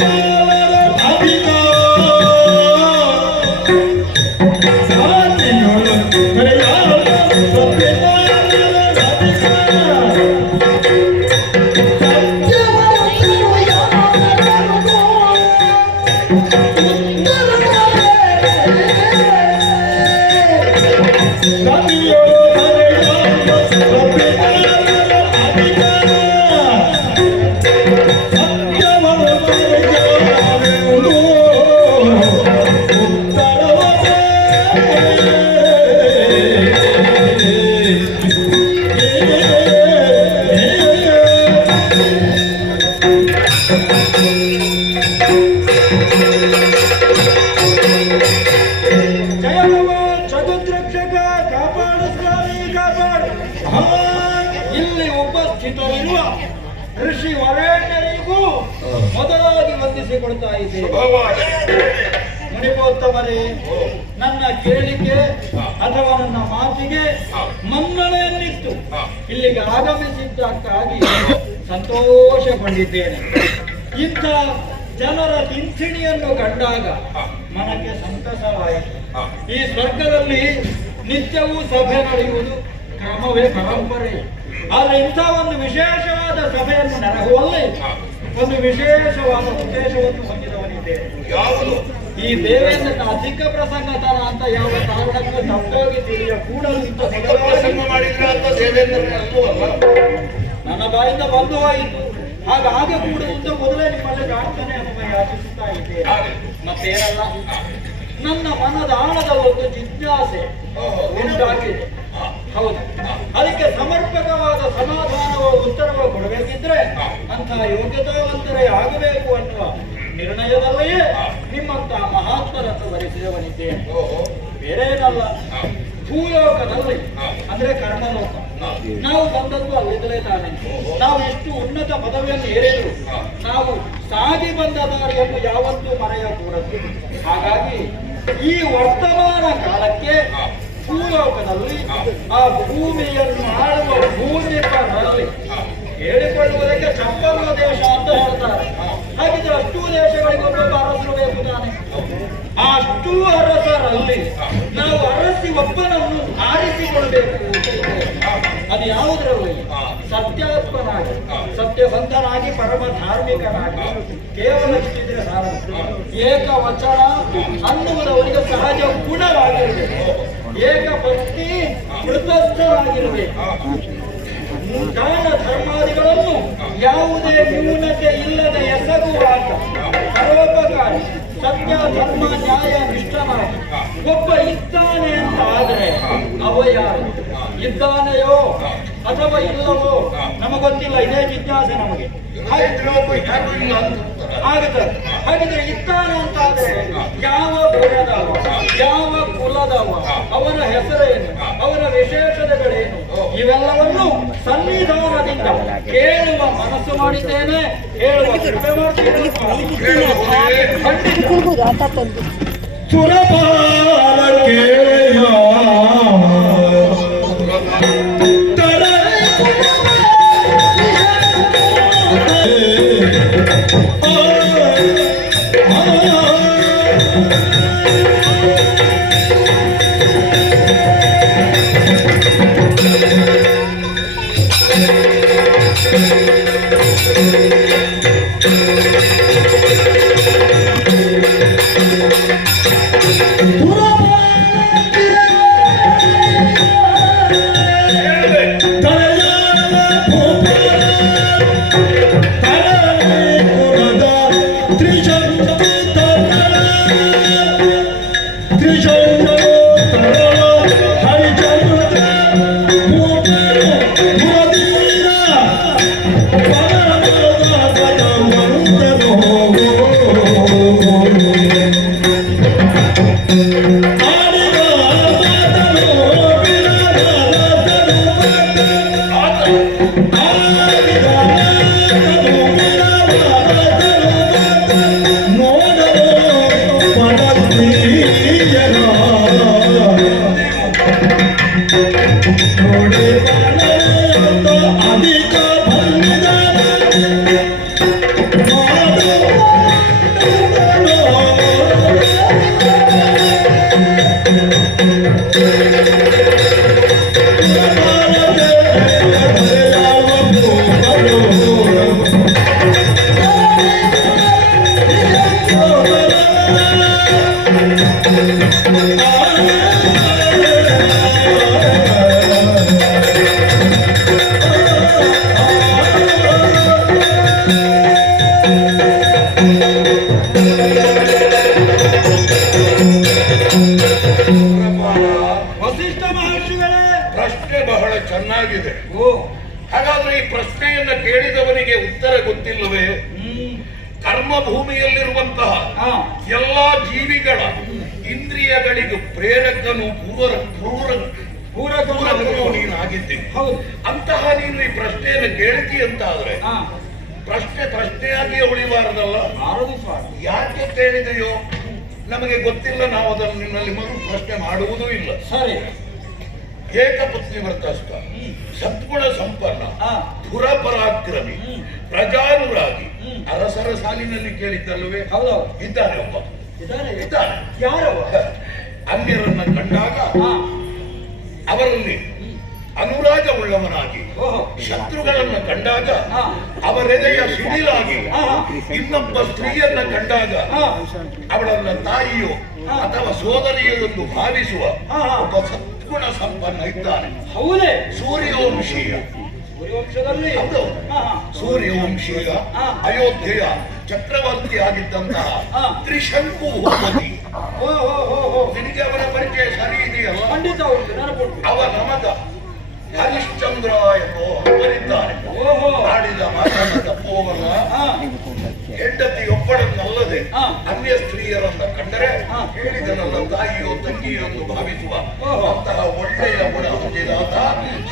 Yeah. ಚತುರ್ರಕ್ಷಕ ಕಾಪಾಡು ಸ್ವಾಮಿ ಕಾಪಾಡು. ಇಲ್ಲಿ ಉಪಸ್ಥಿತರಿರುವ ಋಷಿ ವರೇಣ್ಯರಿಗೂ ಮೊದಲಾಗಿ ವಂದಿಸಿಕೊಳ್ತಾ ಇದ್ದೇವೆ ಮುನಿಪೋತ್ತಮರೇ, ನನ್ನ ಕೇಳಿಕೆ ಅಥವಾ ನನ್ನ ಮಾತಿಗೆ ಮನ್ನಣೆಯನ್ನಿತ್ತು ಇಲ್ಲಿಗೆ ಆಗಮಿಸಿದ್ದಕ್ಕಾಗಿ ಸಂತೋಷಗೊಂಡಿದ್ದೇನೆ. ಇಂಥ ಜನರ ಪಿಂಚಣಿಯನ್ನು ಕಂಡಾಗ ಮನಕ್ಕೆ ಸಂತಸವಾಯಿತು ಈ ಸ್ವರ್ಗದಲ್ಲಿ ನಿತ್ಯವೂ ಸಭೆ ನಡೆಯುವುದು ಕ್ರಮವೇ ಪರಂಪರೆ. ಆದರೆ ಇಂಥ ಒಂದು ವಿಶೇಷವಾದ ಸಭೆಯನ್ನು ನೆರಹುವಲ್ಲಿ ಒಂದು ವಿಶೇಷವಾದ ಉದ್ದೇಶವನ್ನು ಹೊಂದಿದವನಿದ್ದೇನೆ ಯಾವುದು? ಈ ದೇವೇಂದ್ರನ ಅಧಿಕ ಪ್ರಸಂಗತನ ಅಂತ ಯಾವ ಕಾರಣಕ್ಕೂ ತಪ್ಪೋಗಿ ತಿಳಿಯ ಕೂಡಲು ಇಂಥ ಪ್ರಸಂಗ ಸಭೆಗಳನ್ನು ಮಾಡಿದ್ರೆ ಅಂತ ದೇವೇಂದ್ರನೇ ನನ್ನ ಬಾಯಿಂದ ಬಂದು ಹೋಯಿತು. ಹಾಗಾಗಿ ಕೂಡುವುದು ಮೊದಲೇ ನಿಮ್ಮಲ್ಲಿ ಪ್ರಾರ್ಥನೆ ಅಥವಾ ಯಾಚಿಸುತ್ತಾ ಇದ್ದೇನೆ. ಮತ್ತೇನಲ್ಲ ನನ್ನ ಮನದ ಆಳದ ಒಂದು ಜಿಜ್ಞಾಸೆ ಉಂಟಾಗಿದೆ. ಹೌದು. ಅದಕ್ಕೆ ಸಮರ್ಪಕವಾದ ಸಮಾಧಾನವ ಉತ್ತರವ ಕೊಡಬೇಕಿದ್ರೆ ಅಂತಹ ಯೋಗ್ಯತಾವಂತರೇ ಆಗಬೇಕು ಅನ್ನುವ ನಿರ್ಣಯದಲ್ಲಿಯೇ ನಿಮ್ಮಂತಹ ಮಹಾತ್ಮರನ್ನು ಭರಿಸಿದವನಿದ್ದೇನೆ ಬೇರೆ ಏನಲ್ಲ. ಭೂಲೋಕದಲ್ಲಿ. ಅಂದ್ರೆ ಕರ್ಮಲೋಕ. ನಾವು ಬಂದದ್ದು ಅಲ್ಲಿಂದಲೇ ತಾನೆ. ನಾವು ಎಷ್ಟು ಉನ್ನತ ಪದವಿಯನ್ನು ಏರಿದ್ರು ನಾವು ಸಾಗಿ ಬಂದ ದಾರಿಯನ್ನು ಯಾವತ್ತೂ ಮರೆಯಕೂಡದು. ಹಾಗಾಗಿ ಈ ವರ್ತಮಾನ ಕಾಲಕ್ಕೆ. ಭೂಲೋಕದಲ್ಲಿ ಆ ಭೂಮಿಯನ್ನು ಆಳುವ ಭೂಮಿಕರಲ್ಲಿ. ಹೇಳಿಕೊಳ್ಳುವುದಕ್ಕೆ ಸಂಪನ್ನ ದೇಶ ಅಂತ ಹೇಳ್ತಾರೆ. ಹಾಗಿದ್ರೆ ಅಷ್ಟೂ ದೇಶಗಳಿಗೆ ಒಬ್ಬೊಬ್ಬ ಅರಸರು ಬೇಕು ತಾನೆ. ಆ ಅಷ್ಟೂ ಅರಸರಲ್ಲಿ ನಾವು ಅರಸಿ ಒಬ್ಬನನ್ನು ಆರಿಸಿಕೊಳ್ಬೇಕು ಅದು ಯಾವುದರಲ್ಲಿ ಸತ್ಯಾತ್ಮನಾಗಿ. ಸತ್ಯವಂತನಾಗಿ ಪರಮ ಧಾರ್ಮಿಕನಾಗಿ. ಕೇವಲ ಇಷ್ಟಿದ್ರೆ ಸಾಲ ಏಕವಚನ ಅನ್ನುವುದವರಿಗೆ ಸಹಜ ಗುಣವಾಗಿರಬೇಕು ಏಕಭಕ್ತಿ ಕೃತಸ್ಥರಾಗಿರಬೇಕು ದಾನ ಧರ್ಮಾದಿಗಳನ್ನು ಯಾವುದೇ ನ್ಯೂನತೆ ಇಲ್ಲದ ಎಸಗುವಾಗ ಸರ್ವೋಪಕಾರಿ ಸತ್ಯ ಧರ್ಮ ನ್ಯಾಯ ನಿಷ್ಠನಾಗಿ ಒಬ್ಬ ಇದ್ದಾನೆ ಅಂತ ಆದರೆ ಅವ ಯಾರು ಇದ್ದಾನೆಯೋ ಅಥವಾ ಇಲ್ಲವೋ ನಮಗೊತ್ತಿಲ್ಲ ಇದೇ ಜಿಜ್ಞಾಸೆ ನಮಗೆ. ಆಗುತ್ತೆ. ಹಾಗಿದ್ರೆ ಇದ್ದಾನೆ ಅಂತ ಆದ್ರೆ ಯಾವ ಕುಲದವ ಯಾವ ಕುಲದವ ಅವನ ಹೆಸರೇನು ಅವನ ವಿಶೇಷತೆಗಳೇನು ಇವೆಲ್ಲವನ್ನು ಸನ್ನಿಧಾನದಿಂದ ಕೇಳುವ ಮನಸ್ಸು ಮಾಡಿದ್ದೇನೆ ಹೇಳುವ ಸುರಪಾಲ ಕೇಳೆಯ Hatice ಅದನ್ನು ಮರು ಪ್ರಶ್ನೆ ಮಾಡುವುದೂ ಇಲ್ಲ. ಸರಿ. ಏಕಪತ್ನಿ ವ್ರತಸ್ಥ ಹ್ಮ್ ಸದ್ಗುಣ ಸಂಪನ್ನ. ಹಾ. ಧುರ ಪರಾಕ್ರಮಿ ಹ್ಮ್. ಪ್ರಜಾನುರಾಗಿ. ಅರಸರ ಸಾಲಿನಲ್ಲಿ ಕೇಳಿದ್ದಲ್ವೇ ಹೌದು. ಇದ್ದಾನೆ ಒಬ್ಬ. ಇದ್ದಾರೆ ಇದ್ದಾನೆ. ಯಾರವ ಅನ್ಯರನ್ನ ಕಂಡಾಗ ಅವರಲ್ಲಿ. ಅನುರಾಗ ಉಳ್ಳವನಾಗಿ ಓಹೋ. ಶತ್ರುಗಳನ್ನ ಕಂಡಾಗ ಹಾ. ಅವರೆದೆಯ ಸಿಡಿಲಾಗಿ. ಇನ್ನೊಬ್ಬ ಸ್ತ್ರೀಯನ್ನ ಕಂಡಾಗ ಅವಳನ್ನ ತಾಯಿಯೋ. ಅಥವಾ ಸೋದರಿಯೋ ಎಂದು ಭಾವಿಸುವ. ಒಬ್ಬ ಸದ್ಗುಣ ಸಂಪನ್ನ ಇದ್ದಾನೆ. ಹೌದೇ? ಸೂರ್ಯವಂಶೀಯ. ಸೂರ್ಯವಂಶೀಯ. ಅಯೋಧ್ಯೆಯ ಚಕ್ರವರ್ತಿ ಆಗಿದ್ದಂತಹ. ತ್ರಿಶಂಕು ಹೋಗಿ ಅವರ ಅವನ ಪರಿಚಯ ಸರಿ ಇದೆಯಲ್ಲ? ಅವ ಉಂಟು ನೆನಪುಂಟು ಅವ ನಮಗ ಹರಿಶ್ಚಂದ್ರ ಓಹೋ. ಆಡಿದ ಮಾತನ್ನ ತಪ್ಪುವವಲ್ಲ ಹಾ. ಹೆಂಡತಿ ಒಬ್ಬಳನ್ನಲ್ಲದೆ ಹಾ. ಅನ್ಯ ಸ್ತ್ರೀಯರನ್ನ ಕಂಡರೆ ಹಾ. ಹೇಳಿದನಲ್ಲ ತಾಯಿಯೋ ತಂಗಿಯೋ ಎಂದು ಭಾವಿಸುವ. ಅಂತಹ ಒಳ್ಳೆಯ ಗುಣ ಹೊಂದಿದಾದ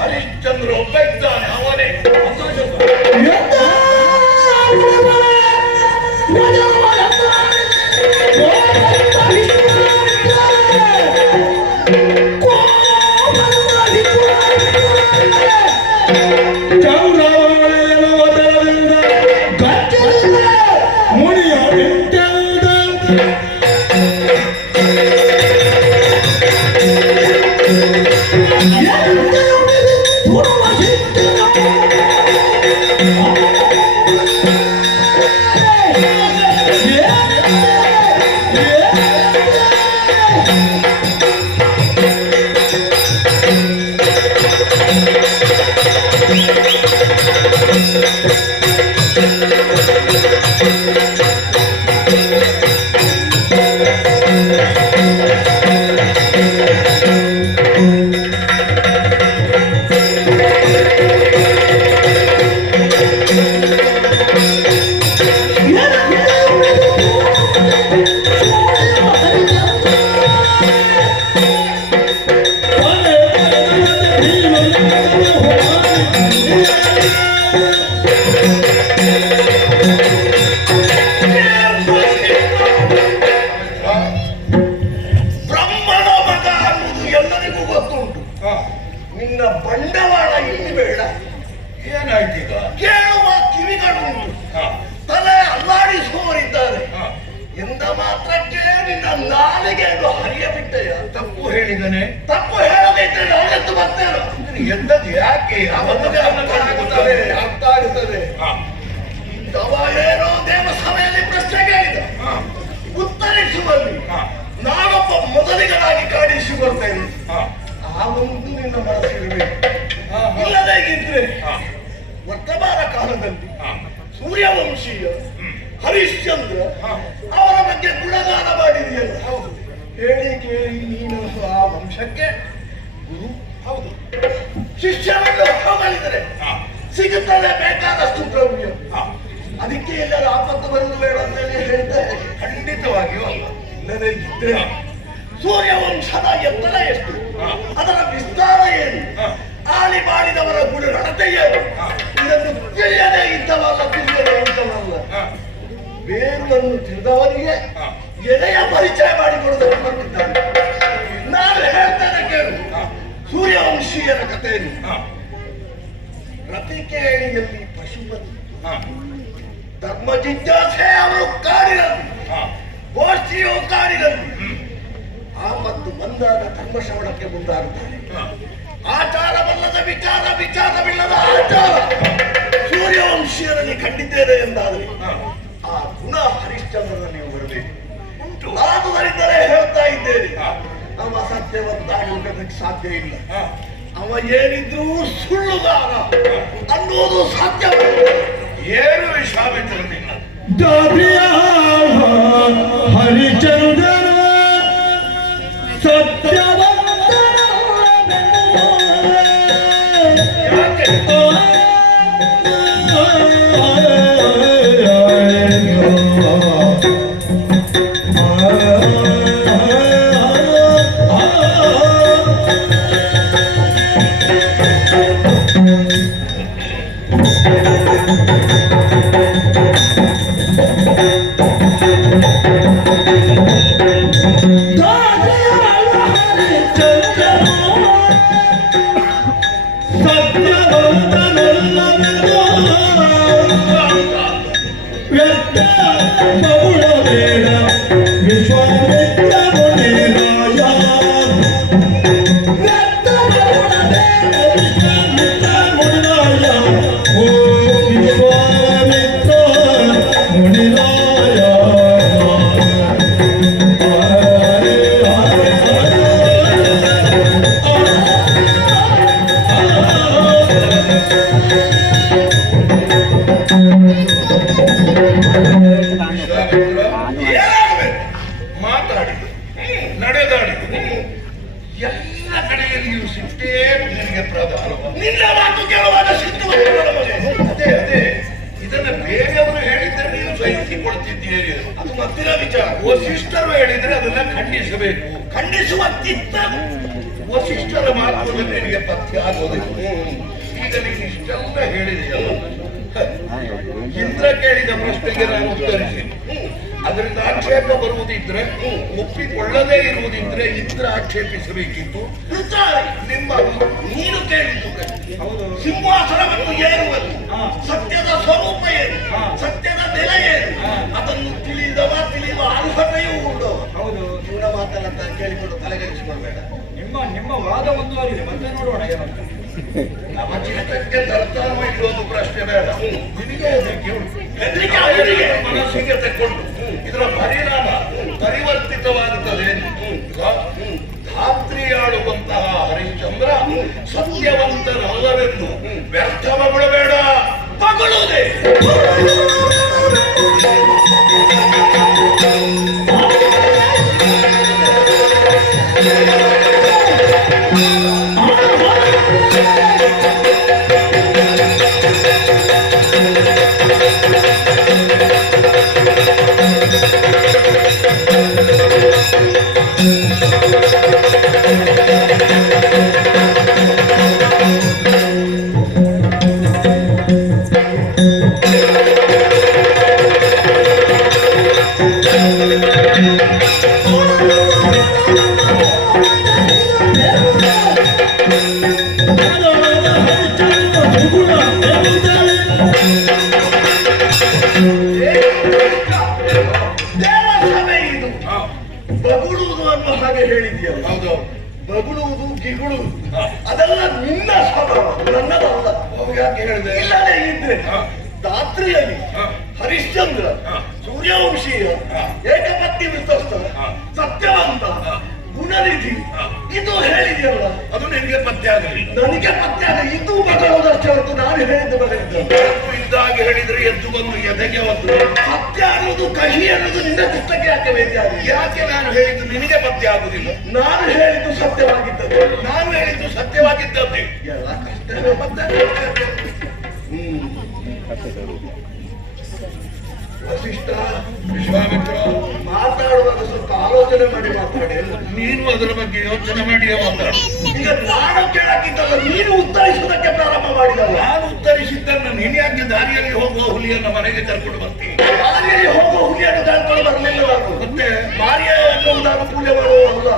ಹರಿಶ್ಚಂದ್ರ ಒಬ್ಬ ಇದ್ದಾನೆ ಅವನೇ. ಸಂತೋಷ. ತಪ್ಪು ಹೇಳಿದನೆ ತಪ್ಪು ಹೇಳದಿದ್ರೆ ನಾನೆದ್ದು ಬರ್ತೇನೆ. ಎದ್ದದ್ದು ಯಾಕೆ? ಆಗ್ತಾಗುತ್ತದೆ ತವ ಏನೋ ದೇವಸಭೆಯಲ್ಲಿ ಪ್ರಶ್ನೆ ಕೇಳಿದ. ಉತ್ತರಿಸುವಲ್ಲಿ ನಾನೊಬ್ಬ ಮೊದಲಿಗನಾಗಿ ಕಾಣಿಸಿ ಬರ್ತೇನೆ. ಆ ಒಂದು ನಿನ್ನ ಮನಸ್ಸಿರಬೇಕು ಇಲ್ಲದೇ ಇದ್ರೆ ವರ್ತಮಾನ ಕಾಲದಲ್ಲಿ ಸೂರ್ಯವಂಶೀಯ ಹರಿಶ್ಚಂದ್ರ ಅವರ ಬಗ್ಗೆ ಗುಣಗಾನ ಮಾಡಿದೆಯಲ್ಲ. ಹೌದು. ಹೇಳಿ ಕೇಳಿ ನೀನು ಆ ವಂಶಕ್ಕೆ? ಗುರು ಹೌದು. ಶಿಷ್ಯನನ್ನು ಮಾಡಿದರೆ ಸಿಗುತ್ತದೆ ಬೇಕಾದಷ್ಟು ದ್ರವ್ಯ ಅದಕ್ಕೆ ಎಲ್ಲರ ಆಪತ್ತು ಬಂದು ಬೇಡ ಅಂತ ಹೇಳಿ ಹೇಳ್ತಾರೆ. ಖಂಡಿತವಾಗಿಯೂ ಅಲ್ಲ. ಇಲ್ಲದೆ ಇದ್ರೆ ಸೂರ್ಯವಂಶದ ಎತ್ತರ ಎಷ್ಟು? ಅದರ ವಿಸ್ತಾರ ಏನು? ಆಳಿ ಮಾಡಿದವರ ಗುಣ ನಡತೆ ಏನು? ಇದನ್ನು ತಿಳಿಯದೇ ಇದ್ದವಲ್ಲ ತಿಳಿಯದೇ ಇದ್ದವಲ್ಲ. ಬೇರುವನ್ನು ತಿಳಿದವನಿಗೆ ಎದೆಯ ಪರಿಚಯ ಮಾಡಿಕೊಡುವುದನ್ನು ಬಂದಿದ್ದಾನೆ ನಾನು ಹೇಳ್ತೇನೆ ಕೇಳು. ಸೂರ್ಯವಂಶೀಯರ ಕಥೆಯನ್ನು ರತಿಕೇಣಿಯಲ್ಲಿ ಪಶುಪತಿ ಧರ್ಮ ಜಿಜ್ಞಾಸೆ ಅವರು ಕಾಡಿನಲ್ಲಿ ಗೋಷ್ಠಿಯು ಆ ಆಪತ್ತು ಬಂದಾಗ ಧರ್ಮ ಶ್ರವಣಕ್ಕೆ ಮುಂದಾಗುತ್ತಾರೆ ಆಚಾರವಲ್ಲದ ವಿಚಾರ ವಿಚಾರವಿಲ್ಲದ ಆಚಾರ. ಸೂರ್ಯವಂಶೀಯರಲ್ಲಿ ಕಂಡಿದ್ದೇನೆ ಎಂದಾದರೆ. ಆ ಗುಣ ಹರಿಶ್ಚಂದ್ರನ ನೀವು ಬರಬೇಕು ಉಂಟು ಆದುದರಿಂದಲೇ ಹೇಳ್ತಾ ಇದ್ದೇನೆ. ಅವ ಸತ್ಯವಂತಾಗುವುದಕ್ಕೆ ಸಾಧ್ಯ ಇಲ್ಲ. ಅವ ಏನಿದ್ರೂ ಸುಳ್ಳುಗಾರ ಅನ್ನೋದು ಸಾಧ್ಯ ಏನು ವಿಶ್ವಾಮಿತ್ರ ವಿಶ್ವಾಮಿತ್ರ ಒಪ್ಪಿಕೊಳ್ಳದೇ ಇರುವುದಿದ್ರೆ ಇಂದ್ರ ಆಕ್ಷೇಪಿಸಬೇಕಿತ್ತು. ನಿಮ್ಮ ನೀನು ಕೇಳಿದ್ದು ಹೌದು ಸಿಂಹಾಸನವನ್ನು ಏರುವುದು. ಸತ್ಯದ ಸ್ವರೂಪ ಏನು. ಸತ್ಯದ ನೆಲೆ ಏನು. ಅದನ್ನು ತಿಳಿದವ ತಿಳಿಯುವ ಅರ್ಹತೆಯೂ ಉಂಟು. ಹೌದು. ಇವನ ಮಾತನ್ನ ಕೇಳಿಕೊಂಡು ತಲೆಗೆಡಿಸಿಕೊಳ್ಬೇಡ ನಿಮ್ಮ ನಿಮ್ಮ ವಾದ ಮುಂದುವರಿದೆ ಮತ್ತೆ ನೋಡೋಣ ಏನಂತ ನಮ್ಮ ಜೀವಿತಕ್ಕೆ ತರ್ತಾನೋ ಇಲ್ಲೊಂದು ಪ್ರಶ್ನೆ ಬೇಡ. ನಿನಗೆ ಹೆದರಿಕೆ ಅವನಿಗೆ. ಮನಸ್ಸಿಗೆ ತಕ್ಕೊಂಡು. ಇದರ ಪರಿಣಾಮ ಪರಿವರ್ತಿತವಾಗುತ್ತದೆ. ಧಾತ್ರಿಯಾಡುವಂತಹ ಹರಿಶ್ಚಂದ್ರ ಸತ್ಯವಂತನಲ್ಲವೆಂದು ವ್ಯರ್ಥವಗೊಳ್ಳಬೇಡ Thank ದೇವಸಭೆ ಗುಣನಿಧಿ ಹಾ. ಇದು ಹೇಳಿದೆಯಲ್ಲ ಅದು ನಿನಗೆ ಪತ್ತೆ ಆಗಲಿ ನನಗೆ ಪತ್ತೆ ಆಗ ಇದು ಮಗಳುವುದಷ್ಟೇ ಹೊರತು ನಾನು ಹೇಳಿದ್ದು ಬೆಳಕು ಇದ್ದಾಗ ಹೇಳಿದ್ರೆ ಎದ್ದು ಬಂದು ಎದೆಗೆ ಒಂದು ಪತ್ಯ ಅನ್ನೋದು ಕಹಿ ಅನ್ನೋದು ನಿನ್ನ ಚಿತ್ತಕ್ಕೆ ಯಾಕೆ ವೇದ್ಯ ಯಾಕೆ ನಾನು ಹೇಳಿದ್ದು ನಿನಗೆ ಪತ್ತೆ ಆಗುದಿಲ್ಲ ನಾನು ಹೇಳಿದ್ದು ಸತ್ಯವಾಗಿದ್ದದ್ದು. ನಾನು ಹೇಳಿದ್ದು ಸತ್ಯವಾಗಿದ್ದದ್ದೇ. ಎಲ್ಲ ಕಷ್ಟ ಹ್ಮ್. ವಸಿಷ್ಠ ವಿಶ್ವಾಮಿತ್ರ ಮಾತಾಡುವಾಗ ಸ್ವಲ್ಪ ಆಲೋಚನೆ ಮಾಡಿ ಮಾತಾಡಿ. ನೀನು ಅದರ ಬಗ್ಗೆ ಯೋಚನೆ ಮಾಡಿ ಮಾತಾಡು. ಈಗ ನಾನು ಕೇಳಕ್ಕಿಂತಲ್ಲ ನೀನು ಉತ್ತರಿಸುವುದಕ್ಕೆ ಪ್ರಾರಂಭ ಮಾಡಿದಲ್ಲ. ನಾನು ಉತ್ತರಿಸಿದ್ದನ್ನು ನೀನು ಯಾಕೆ ದಾರಿಯಲ್ಲಿ ಹೋಗುವ ಹುಲಿಯನ್ನ ಮನೆಗೆ ಕರ್ಕೊಂಡು ಬರ್ತೀನಿ. ದಾರಿಯಲ್ಲಿ ಹೋಗುವ ಹುಲಿಯನ್ನು ಕಳ್ಕೊಂಡು ಬರಲಿಲ್ಲ ಮತ್ತೆ ಮಾರಿಯ ನಾನು ಪೂಜೆ ಮಾಡುವವಲ್ಲ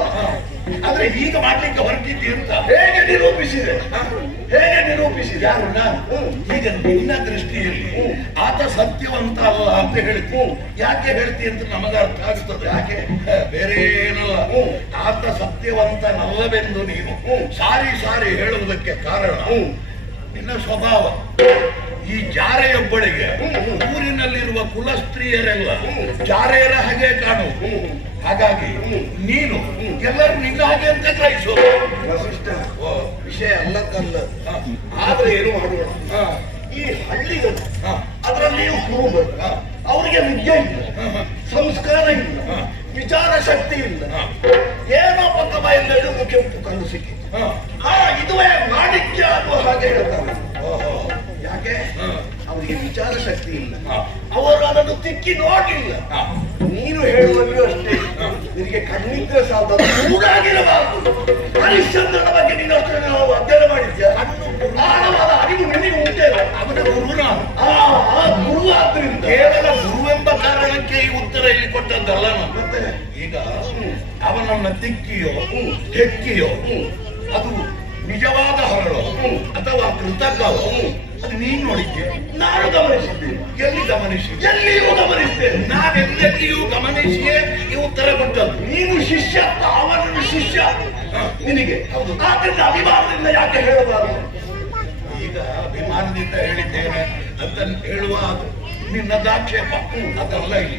ಆದ್ರೆ ಈಗ ಮಾಡ್ಲಿಕ್ಕೆ ಹೊರಟಿದ್ದಿ ಅಂತ. ಹೇಗೆ ನಿರೂಪಿಸಿದೆ? ಹೇಗೆ ನಿರೂಪಿಸಿದೆ? ಯಾರು? ನಾನು. ಈಗ ನಿನ್ನ ದೃಷ್ಟಿಯಲ್ಲಿ ಆತ ಸತ್ಯವಂತ ಅಲ್ಲ ಅಂತ ಹೇಳಿತು ಯಾಕೆ ಹೇಳ್ತಿ ಅಂತ ನಮಗ ಅರ್ಥ ಆಗ್ತದೆ. ಯಾಕೆ? ಬೇರೆ ಏನಲ್ಲ. ಆತ ಸತ್ಯವಂತನಲ್ಲವೆಂದು ನೀನು ಸಾರಿ ಸಾರಿ ಹೇಳುವುದಕ್ಕೆ ಕಾರಣ ನಿನ್ನ ಸ್ವಭಾವ. ಈ ಜಾರೆಯೊಬ್ಬಳಿಗೆ ಊರಿನಲ್ಲಿರುವ ಕುಲಸ್ತ್ರೀಯರೆಲ್ಲ ಜಾರೆಯರ ಹಾಗೆ ಕಾಣು. ಹಾಗಾಗಿ ನೀನು ಎಲ್ಲರೂ ನಿನ್ನ ಹಾಗೆ ಅಂತ ಗ್ರಹಿಸೋದು ವಸಿಷ್ಠ ಓ, ವಿಷಯ ಅಲ್ಲಕ್ಕಲ್ಲ ಕಲ್ಲ ಆದ್ರೆ ಏನು ಮಾಡೋಣ? ಈ ಹಳ್ಳಿಗಳು ಅದರಲ್ಲಿ ಅದರಲ್ಲಿಯೂ ಕುರುಬರು ಅವರಿಗೆ ವಿದ್ಯೆ ಇಲ್ಲ. ಸಂಸ್ಕಾರ ಇಲ್ಲ. ವಿಚಾರ ಶಕ್ತಿ ಇಲ್ಲ. ಏನೋ ಪಕ್ಕ ಬಾಯಿಂದ ಮುಖ್ಯ ಕಂಡು. ಆ ಇದುವೇ ಮಾಣಿಕ್ಯ ಅನ್ನುವ ಹಾಗೆ ಹೇಳ್ತಾರೆ. ಯಾಕೆ. ಅವರಿಗೆ ವಿಚಾರ ಶಕ್ತಿ ಇಲ್ಲ ಅವರು ಅದನ್ನು ತಿಕ್ಕಿ ನೋಡಿಲ್ಲ ನೀನು ಹೇಳುವಲ್ಲೂ ಅಷ್ಟೇ ನಿನಗೆ ಕಣ್ಣಿದ್ರೆ ಸಾಲದು ಕೂಡಾಗಿರಬಾರದು ಹರಿಶ್ಚಂದ್ರನ ಬಗ್ಗೆ ನೀನು ಅಷ್ಟು ನಾವು ಅಧ್ಯಯನ ಮಾಡಿದ್ಯ ಆಳವಾದ ಅರಿವು ನಿನಗೆ ಉಂಟೆ ಅವನ ಗುರು ನಾನು ಆ ಗುರು ಆದ್ರಿಂದ ಕೇವಲ ಗುರುವೆಂಬ ಕಾರಣಕ್ಕೆ ಈ ಉತ್ತರ ಇಲ್ಲಿ ಕೊಟ್ಟದ್ದಲ್ಲ ಮತ್ತೆ ಈಗ ಅವನನ್ನ ತಿಕ್ಕಿಯೋ ಹೆಕ್ಕಿಯೋ ನಿಜವಾದ ಹೊರಳು. ಅಥವಾ ಕೃತಕವು ಅದು ನೀನ್ ನೋಡಿದ್ದೆ ನಾನು ಗಮನಿಸಿದ್ದೆ. ಎಲ್ಲಿ ಗಮನಿಸಿ? ಎಲ್ಲಿಯೂ ಗಮನಿಸಿದೆ. ನಾನೆಲ್ಲೆಲ್ಲಿಯೂ ಗಮನಿಸಿಯೇ ಈ ಉತ್ತರ ಕೊಟ್ಟದ್ದು. ನೀನು ಶಿಷ್ಯ ಅವನನ್ನು ಶಿಷ್ಯ. ನಿನಗೆ. ಹೌದು. ಆದ್ರಿಂದ ಅಭಿಮಾನದಿಂದ ಯಾಕೆ ಹೇಳಬಾರದು? ಈಗ ಅಭಿಮಾನದಿಂದ ಹೇಳಿದ್ದೇನೆ ಅಂತ ಹೇಳುವ ಅದು ನಿನ್ನದಾಕ್ಷೇಪ ಅದಲ್ಲ ಇಲ್ಲಿ.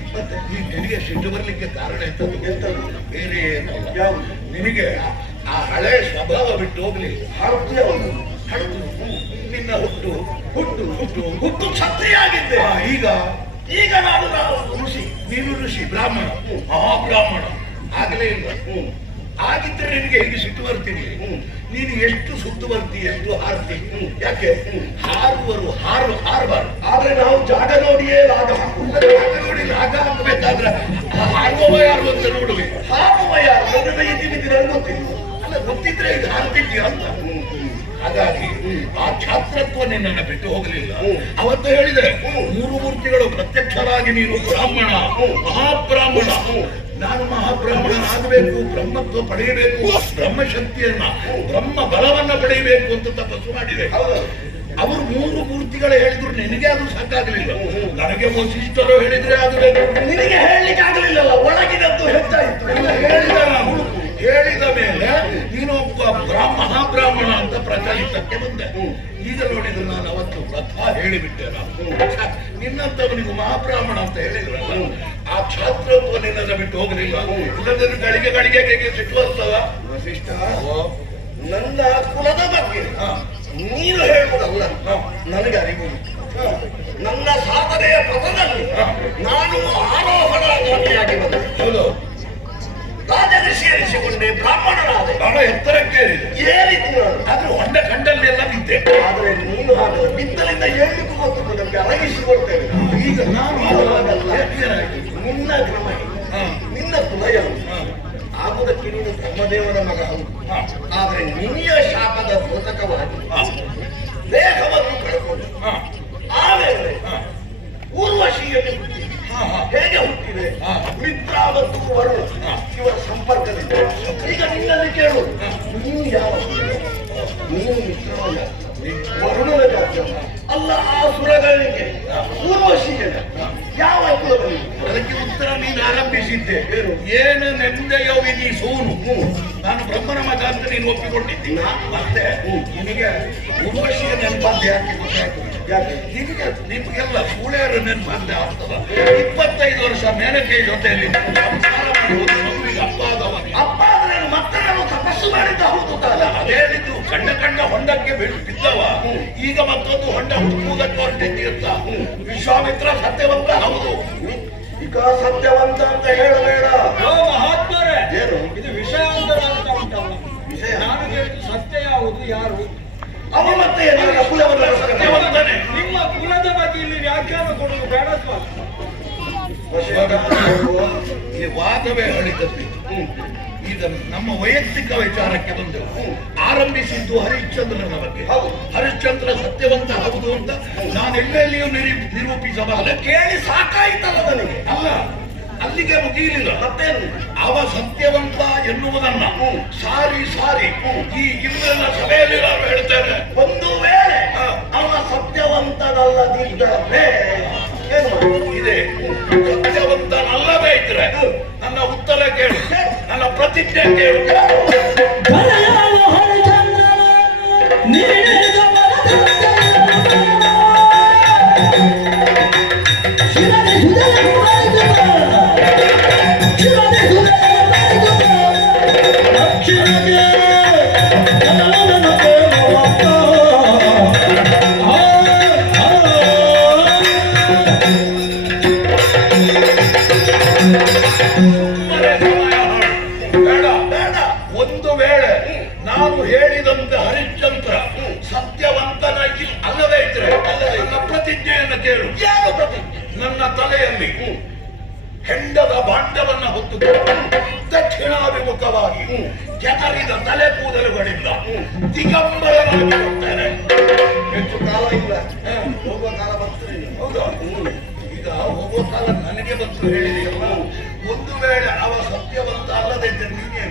ಈ ನಿನಗೆ ಸಿಟ್ಟು ಬರ್ಲಿಕ್ಕೆ ಕಾರಣ ಎಂತದ್ದು? ಎಂತದ್ದು? ಬೇರೆ ಏನಲ್ಲ? ನಿನಗೆ ಆ- ಹಳೆ ಸ್ವಭಾವ ಬಿಟ್ಟು ಹೋಗ್ಲಿ. ಭಾರತೀಯ. ನಿನ್ನ ಹುಟ್ಟು ಹುಟ್ಟು ಹುಟ್ಟು ಹುಟ್ಟು ಕ್ಷತ್ರಿಯಾಗಿದ್ದೆ ಆ, ಈಗ ಈಗ ನಾನು ನಾವು ಋಷಿ ನೀನು ಋಷಿ ಬ್ರಾಹ್ಮಣ ಮಹಾಬ್ರಾಹ್ಮಣ ಆಗಲೇ ಇಲ್ಲ ಆಗಿದ್ರೆ ನಿನಗೆ ಇಲ್ಲಿ ಸಿಟ್ಟು ಬರ್ತೀನಿ ನೀನು ಎಷ್ಟು ಸುತ್ತು ಬರ್ತಿ ಎಷ್ಟು ಹಾರ್ತಿ ಯಾಕೆ ಹಾರುವರು ಹಾರು ಹಾರಬಾರ್ದು. ಆದ್ರೆ ನಾವು ಜಾಗ ನೋಡಿಯೇ ಲಾಗ ನೋಡಿ ಲಾಗ ಹಾಕಬೇಕಾದ್ರೆ ಹಾರುವವ ಯಾರು ಅಂತ ನೋಡುವೆ. ಹಾರುವ ಯಾರು? ನನ್ನನ್ನು ಇದ್ದೀನಿ ಗೊತ್ತಿಲ್ಲ. ಗೊತ್ತಿದ್ರೆ ಇದು ಹಾರ್ತಿದ್ಯಾ ಅಂತ. ಹಾಗಾಗಿ ಆ ಛಾತ್ರತ್ವ ನಿನ್ನನ್ನು ಬಿಟ್ಟು ಹೋಗಲಿಲ್ಲ. ಅವತ್ತು ಹೇಳಿದೆ ಮೂರು ಮೂರ್ತಿಗಳು ಪ್ರತ್ಯಕ್ಷರಾಗಿ ನೀನು ಬ್ರಾಹ್ಮಣ ಮಹಾಬ್ರಾಹ್ಮಣ. ನಾನು ಮಹಾಬ್ರಾಹ್ಮಣ ಆಗಬೇಕು ಬ್ರಹ್ಮತ್ವ ಪಡೆಯಬೇಕು ಬ್ರಹ್ಮಶಕ್ತಿಯನ್ನ ಬ್ರಹ್ಮ ಬಲವನ್ನ ಪಡೆಯಬೇಕು ಅಂತ ತಪಸ್ಸು ಮಾಡಿದೆ. ಅವರು ಮೂರು ಮೂರ್ತಿಗಳು ಹೇಳಿದ್ರು ನಿನಗೆ ಅದು ಸಾಕಾಗಲಿಲ್ಲ. ನನಗೆ ವಸಿಷ್ಠರು ಹೇಳಿದ್ರೆ ಅದು ನಿನಗೆ ಹೇಳಲಿಕ್ಕೆ ಆಗಲಿಲ್ಲ ಒಳಗಿನದ್ದು ಹೆಚ್ಚಾಯಿತು ಹೇಳಿದ ನಾನು. ಹೇಳಿದ ಮೇಲೆ ನೀನು ಒಬ್ಬ ಬ್ರಾಹ್ಮ ಮಹಾಬ್ರಾಹ್ಮಣ ಅಂತ ಪ್ರಚಲಿತಕ್ಕೆ ಬಂದೆ. ಈಗ ನೋಡಿದ್ರೆ ನಾನು ಅವತ್ತು ವ್ರತ ಹೇಳಿಬಿಟ್ಟೆ ನಾನು ನಿನ್ನಂತವನಿಗೂ ಮಹಾಬ್ರಾಹ್ಮಣ ಅಂತ ಹೇಳಿದ್ರು ಆ ಕ್ಷಾತ್ರತ್ವ ನಿನ್ನನ್ನು ಬಿಟ್ಟು ಹೋಗಲಿಲ್ಲ ಇಲ್ಲದ್ರೆ ಗಳಿಗೆ ಗಳಿಗೆ ಸಿಟ್ಟು ಬರ್ತದ ವಸಿಷ್ಠ ಓ, ನನ್ನ ಕುಲದ ಬಗ್ಗೆ ನೀನು ಹೇಳುವುದಲ್ಲ ನನಗೆ ಅರಿವು ನನ್ನ ಸಾಧನೆಯ ಪಥದಲ್ಲಿ ನಾನು ನಾನು ಆರೋಹಣಾಗಾಮಿಯಾಗಿ ಬಂದೆ. ಹೌದು. ರಾಜಋಷಿ ಎನಿಸಿಕೊಂಡೆ ಬ್ರಾಹ್ಮಣನಾದೆ. ಬಹಳ ಎತ್ತರಕ್ಕೆ ಏರಿತು ನಾನು. ಆದ್ರೆ ಹೊಂಡ ಕಂಡಲ್ಲಿ ಎಲ್ಲ ಬಿದ್ದೆ ಆದರೆ ನೀನು ಹಾಗೆ ಬಿದ್ದಲಿಂದ ಏಳಲಿಕ್ಕೂ ಗೊತ್ತು ನಮಗೆ ಅರಗಿಸಿಕೊಡ್ತೇವೆ ಈಗ ನಾನು ನಿನ್ನ ಕ್ರಮ. ನಿನ್ನ ಕುಲ ಯಾವುದು ಆಗುವುದಕ್ಕೆ ನೀನು ಬ್ರಹ್ಮದೇವನ ಮಗ ಹೌದು. ಆದ್ರೆ ನಿನ್ನೆಯ ಶಾಪದ ಸೂತಕವಾಗಿ ದೇಹವನ್ನು ಕಳ್ಕೊಂಡು ಹಾ. ಆಮೇಲೆ. ಊರ್ವಶಿಯಲ್ಲಿ ಹುಟ್ಟಿ ಹ, ಹ. ಹೇಗೆ ಹುಟ್ಟಿದೆ. ಮಿತ್ರ ಮತ್ತು ವರುಣ. ಇವರ ಸಂಪರ್ಕದಿಂದ. ಈಗ ನಿನ್ನಲ್ಲಿ ಕೇಳು. ನೀನು ಯಾವ? ನೀನು ಮಿತ್ರವಲ್ಲ ವರುಣನ ಜಾತಿ ಅಲ್ಲ ಆ ಸುರಗಳಿಗೆ ಊರ್ವಶಿಗಳ ಯಾವ ಕುಲದಲ್ಲಿ ಅದಕ್ಕೆ ಉತ್ತರ ನೀನು ಆರಂಭಿಸಿದ್ದೆ. ಏನು? ನೆಂದೆಯೋ ವಿಧಿ ಸೋನು. ನಾನು ಬ್ರಹ್ಮನ ಮಗ ಅಂತ ನೀನು ಒಪ್ಪಿಕೊಂಡಿದ್ದೀನಿ ಮತ್ತೆ ನಿಮಗೆ ಉರ್ವಶಿಯ ನೆನಪಾದ ಯಾಕೆ ಗೊತ್ತಾಯ್ತು? ಯಾಕೆ? ನಿಮಗೆ ನಿಮಗೆಲ್ಲ ಸೂಳೆಯರು ನೆನಪಾದ ಆಗ್ತದ. ಇಪ್ಪತ್ತೈದು ವರ್ಷ ಮೇನಕೆ ಜೊತೆಯಲ್ಲಿ ಸಂಸಾರ ಮಾಡುವುದು. ಅಪ್ಪ ಅಂದ್ರೆ ಮತ್ತೆ ನಾನು ತಪಸ್ಸು ಮಾಡಿದ್ದ ಹೌದು ಕಾಲ ಅದೇ ರೀತಿ ಕಣ್ಣ ಕಂಡ ಹೊಂಡಕ್ಕೆ ಬೀಳ್- ಬಿದ್ದವ ಈಗ ಮತ್ತೊಂದು ಹೊಂಡ ಹುಡುಕುವುದಕ್ಕೆ ಹೊರಟಿದ್ದೀರ್ತ ವಿಶ್ವಾಮಿತ್ರ ಸತ್ಯವಂತ ಹೌದು. ಈಗ ಸತ್ಯವಂತ ಅಂತ ಹೇಳಬೇಡ. ಮಹಾತ್ಮರೇ ಏನು? ಇದು ವಿಷಯ ಅಂತ ವಿಷಯ? ನಾನು ಕೇಳಿದ್ದು ಸತ್ಯ ಯಾವುದು ಯಾರು? ಅವ ಮತ್ತೆ ಕುಲವನ್ನ ಸತ್ಯವಂತನೇ. ನಿಮ್ಮ ಕುಲದ ಬಗ್ಗೆ ಇಲ್ಲಿ ವ್ಯಾಖ್ಯಾನ ಕೊಡುವುದು ಬೇಡ ಸ್ವಾಮಿ. ಈ ವಾದವೇ ಹಳಿತದ್ದು. ಈಗ ನಮ್ಮ ವೈಯಕ್ತಿಕ ವಿಚಾರಕ್ಕೆ ಬಂದೆವು ಆರಂಭಿಸಿದ್ದು ಹರಿಶ್ಚಂದ್ರನ ಬಗ್ಗೆ. ಹೌದು. ಹರಿಶ್ಚಂದ್ರ ಸತ್ಯವಂತ ಹೌದು ಅಂತ ನಾನು ಎಲ್ಲೆಲ್ಲಿಯೂ ನಿರಿ ನಿರೂಪಿಸಬಲ್ಲ ಕೇಳಿ ಸಾಕಾಯ್ತಲ್ಲ ನನಗೆ. ಅಲ್ಲ ಅಲ್ಲಿಗೆ ಮುಗಿಯಲಿಲ್ಲ ಮತ್ತೇನು? ಅವ ಸತ್ಯವಂತ ಎನ್ನುವುದನ್ನ ಸಾರಿ ಸಾರಿ ಈ ಇಂದ್ರನ ಸಭೆಯಲ್ಲಿ ನಾನು ಹೇಳ್ತೇನೆ. ಒಂದು ವೇಳೆ. ಅವ ಸತ್ಯವಂತನಲ್ಲದಿದ್ದರೆ? ಇದೆ. ಸತ್ಯವಂತನಲ್ಲದೇ ಇದ್ರೆ? ನನ್ನ ಉತ್ತರ ಕೇಳು. ನನ್ನ ಪ್ರತಿಜ್ಞೆ ಕೇಳು. ಕರೆಯಾವ ಹೇಳಿದಂತೆ ಹರಿಶ್ಚಂದ್ರ ಸತ್ಯವಂತನ ಅಲ್ಲದೇ ಇದ್ರೆ ನನ್ನ ಪ್ರತಿಜ್ಞೆಯನ್ನು ಕೇಳು. ಯಾವ ಪ್ರತಿಜ್ಞೆ? ನನ್ನ ತಲೆಯಲ್ಲಿ ಹೆಂಡದ ಭಾಂಡವನ್ನ ಹೊತ್ತು ದಕ್ಷಿಣಾಭಿಮುಖವಾಗಿ ಕೆದರಿದ ತಲೆ ಕೂದಲುಗಳಿಂದ ದಿಗಂಬರನಾಗಿ ಹೋಗ್ತೇನೆ ಹೆಚ್ಚು ಕಾಲ ಇಲ್ಲ. ಹೋಗುವ ಕಾಲ ಬರ್ತದೆ. ಹೌದಾ? ಈಗ ಹೋಗುವ ಕಾಲ ನನಗೆ ಬಂತು ಹೇಳಿದೆಯಲ್ಲ. ಒಂದು ವೇಳೆ ಅವ ಸತ್ಯವಂತ ಅಲ್ಲದೆ ಇದ್ದರೆ ನೀನೇ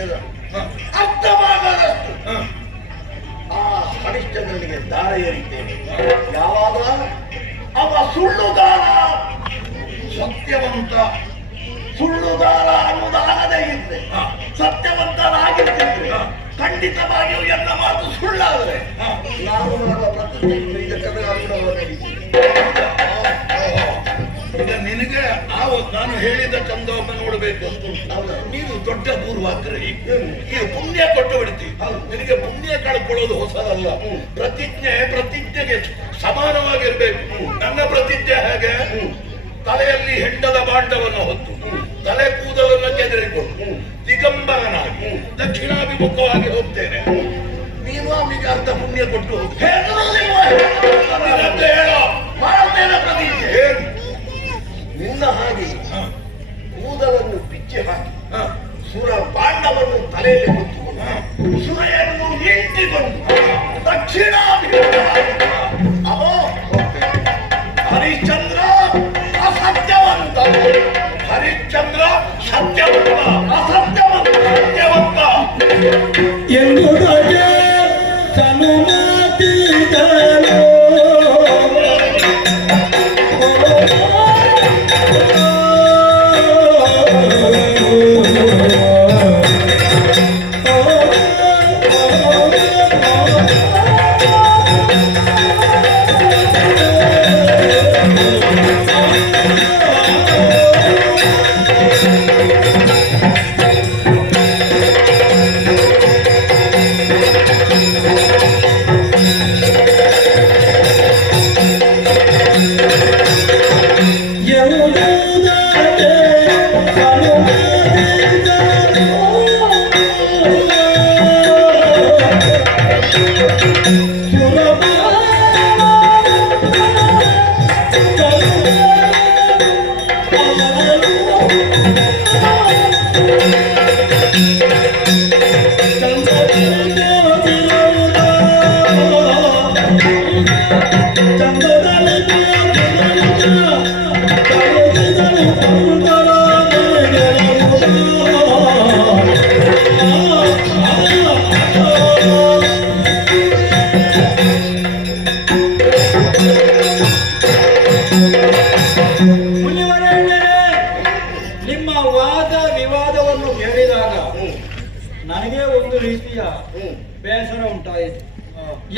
ಪುಣ್ಯದ ಅರ್ಥವಾಗದಷ್ಟು. ಆ ಹರಿಶ್ಚಂದ್ರನಿಗೆ ದಾರ ಏರಿದ್ದೇನೆ ಯಾವಾಗ ಅವ ಸುಳ್ಳುಗಾರ ಸತ್ಯವಂತ ಸುಳ್ಳುಗಾರ ಅನ್ನೋದಾಗದೇ ಇದ್ರೆ ಸತ್ಯವಂತರಾಗಿರ್ತಿದ್ರೆ. ಖಂಡಿತವಾಗಿಯೂ ಎಲ್ಲ ಮಾತು ಸುಳ್ಳಾದರೆ. ನಾನು ಮಾಡುವ ಪ್ರತಿಜ್ಞೆಯನ್ನು ಇದಕ್ಕೆ ಅನುಗುಣವಾಗಿದ್ದೀನಿ ಈಗ ನಿನಗೆ ಆ ನಾನು ಹೇಳಿದ ಚಂದವನ್ನು ನೋಡಬೇಕು. ಅಂತ ನೀನು ದೊಡ್ಡ ಪೂರ್ವಾಗ್ರಹಿ ಈ ಪುಣ್ಯ ಕೊಟ್ಟು ಬಿಡ್ತಿ. ನಿನಗೆ ಪುಣ್ಯ ಕಳ್ಕೊಳ್ಳೋದು ಹೊಸದಲ್ಲ. ಪ್ರತಿಜ್ಞೆ ಪ್ರತಿಜ್ಞೆಗೆ ಸಮಾನವಾಗಿರ್ಬೇಕು. ನನ್ನ ಪ್ರತಿಜ್ಞೆ ಹೇಗೆ. ತಲೆಯಲ್ಲಿ ಹೆಂಡದ ಬಾಂಡವನ್ನು ಹೊತ್ತು. ತಲೆ ಕೂದಲನ್ನು ಕೆದರಿಕೊಂಡು. ದಿಗಂಬರನಾಗಿ. ದಕ್ಷಿಣಾಭಿಮುಖವಾಗಿ ಹೋಗ್ತೇನೆ. ನೀನು ಅವನಿಗೆ ಅರ್ಧ ಪುಣ್ಯ ಕೊಟ್ಟು? ಹೇಳೋ. ತಲೆಯಲ್ಲಿ ಹೊತ್ತುಕೊಂಡು ಸುರೆಯನ್ನು ದಕ್ಷಿಣಾಭಿಮುಖ ಅವೋ ಹರಿಶ್ಚಂದ್ರ ಅಸತ್ಯವಂತ. ಹರಿಶ್ಚಂದ್ರ ಸತ್ಯವಂತ ಅಸತ್ಯವಂತ ಸತ್ಯವಂತ. ಎಂಬುದಾಗೆ ಬೇಸರ ಉಂಟಾಯಿತು.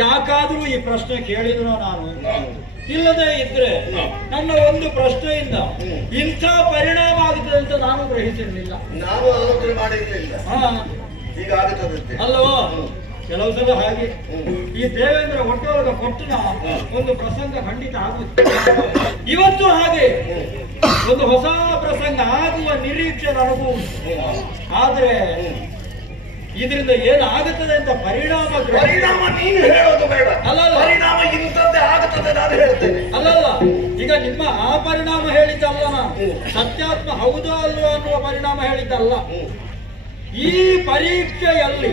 ಯಾಕಾದ್ರೂ ಈ ಪ್ರಶ್ನೆ ಕೇಳಿದ್ರು ನಾನು? ಇಲ್ಲದೆ ಇದ್ರೆ ನನ್ನ ಒಂದು ಪ್ರಶ್ನೆಯಿಂದ. ಇಂಥ ಪರಿಣಾಮ ಆಗುತ್ತದೆ ಅಂತ ನಾನು ಗ್ರಹಿಸಿರ್ಲಿಲ್ಲ. ನಾನು ಆಲೋಚನೆ ಮಾಡಿರಲಿಲ್ಲ ಈಗ ಅಲ್ವೋ. ಕೆಲವು ಸಲ ಹಾಗೆ. ಈ ದೇವೇಂದ್ರ ಒಟ್ಟೊಳಗ ಕೊಟ್ಟಿನ ಒಂದು ಪ್ರಸಂಗ ಖಂಡಿತ ಆಗುತ್ತೆ. ಇವತ್ತು ಹಾಗೆ ಒಂದು ಹೊಸ ಪ್ರಸಂಗ ಆಗುವ ನಿರೀಕ್ಷೆ ನನಗೂ. ಆದ್ರೆ ಇದರಿಂದ ಏನು ಆಗುತ್ತದೆ ಅಂತ ಪರಿಣಾಮ ಪರಿಣಾಮ ನೀನು ಹೇಳೋದು ಬೇಡ. ಅಲ್ಲ. ಪರಿಣಾಮ ಇಂಥದ್ದೇ ಆಗುತ್ತದೆ ನಾನು ಹೇಳ್ತೇನೆ. ಅಲ್ಲಲ್ಲ. ಈಗ ನಿಮ್ಮ ಆ ಪರಿಣಾಮ ಹೇಳಿದ್ದಲ್ಲ ನಾನು. ಸತ್ಯಾತ್ಮ ಹೌದೋ ಅಲ್ವೋ ಅನ್ನುವ ಪರಿಣಾಮ ಹೇಳಿದ್ದಲ್ಲ. ಈ ಪರೀಕ್ಷೆಯಲ್ಲಿ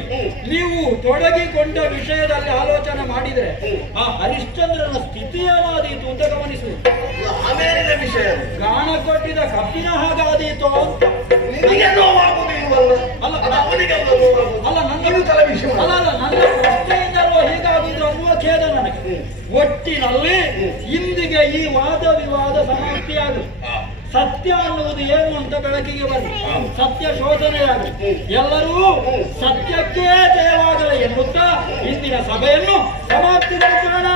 ನೀವು ತೊಡಗಿಕೊಂಡ ವಿಷಯದಲ್ಲಿ ಆಲೋಚನೆ ಮಾಡಿದರೆ ಆ ಹರಿಶ್ಚಂದ್ರನ ಸ್ಥಿತಿ ಏನಾದೀತು ಅಂತ ಗಮನಿಸು. ಆಮೇಲಿನ ವಿಷಯ. ಗಾಣ ಕೊಟ್ಟಿದ ಕಪ್ಪಿನ ಹಾಗಾದೀತು ಅಂತ. ಅಲ್ಲ. ಅಲ್ಲ ನನ್ನ ಅಲ್ಲ ಅಲ್ಲ ನನ್ನ ಪ್ರಶ್ನೆಯಿಂದಲೋ ಹೀಗಾಗುವುದು ಅನ್ನುವ ಖೇದ ನನಗೆ. ಒಟ್ಟಿನಲ್ಲಿ ಇಂದಿಗೆ ಈ ವಾದ ವಿವಾದ ಸಮಾಪ್ತಿಯಾಗಲಿ ಸತ್ಯ ಅನ್ನುವುದು ಏನು ಅಂತ ಬೆಳಕಿಗೆ ಬರುತ್ತೆ ಸತ್ಯ ಶೋಧನೆಯಾಗಲಿ ಎಲ್ಲರೂ ಸತ್ಯಕ್ಕೆ ಜಯವಾಗಲಿ ಎನ್ನುತ್ತಾ ಇಂದಿನ ಸಭೆಯನ್ನು ಸಮಾಪ್ತಿಗೊಳಿಸೋಣ.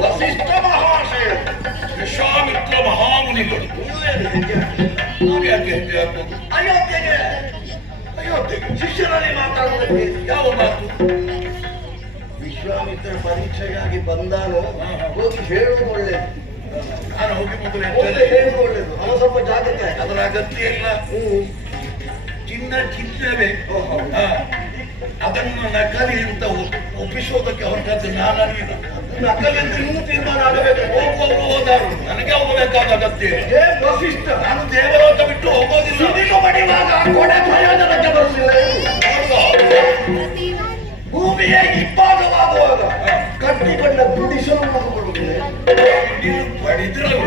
ವಸಿಷ್ಠ ಮಹಾಶಯ ವಿಶ್ವಾಮಿತ್ರ ಮಹಾಮುನಿಗಳು. ಅಯೋಧ್ಯೆಗೆ. ಅಯೋಧ್ಯೆಗೆ. ಶಿಷ್ಯರಲ್ಲಿ ಮಾತಾಡುವುದಕ್ಕೆ ಯಾವ ಮಾತು? ವಿಶ್ವಾಮಿತ್ರ ಪರೀಕ್ಷೆಗಾಗಿ ಬಂದಾನು ಹೋಗಿ ಹೇಳೋದು ಒಳ್ಳೇದು. ನಾನು ಹೋಗಿ ಮೊದಲು ಹೇಳೋದು ಒಳ್ಳೇದು. ಅವ ಸ್ವಲ್ಪ ಜಾಗ್ರತೆ. ಅದರ ಅಗತ್ಯ ಇಲ್ಲ. ಚಿನ್ನ ಚಿನ್ನವೇ. ಅದನ್ನು ನಕಲಿ ಅಂತ ಒಪ್- ಒಪ್ಪಿಸೋದಕ್ಕೆ ಹೊರಟದ್ದು ನಾನು ನೀನು ನಕಲಿ ಅಂತ ಇನ್ನೂ ತೀರ್ಮಾನ ಆಗಬೇಕು. ಹೋಗುವವರು ಹೋದಾರು. ನನಗೆ ಹೋಗಬೇಕಾದ ಅಗತ್ಯ. ವಸಿಷ್ಠ. ನಾನು ದೇವಲೋಕ ಬಿಟ್ಟು ಹೋಗೋದಿಲ್ಲ. ಕೊಡೆ ಪ್ರಯೋಜನಕ್ಕೆ ಬರುವುದಿಲ್ಲ. ಭೂಮಿಯೇ ಇಬ್ಬಾಗವಾಗುವಾಗ ಕಟ್ಟಿ ಗುಡಿಸಲು ಕೊಡುವುದಿಲ್ಲ ಮಾಡಿಕೊಳ್ಳುತ್ತದೆ ಪಡಿದ್ರಲ್ಲ.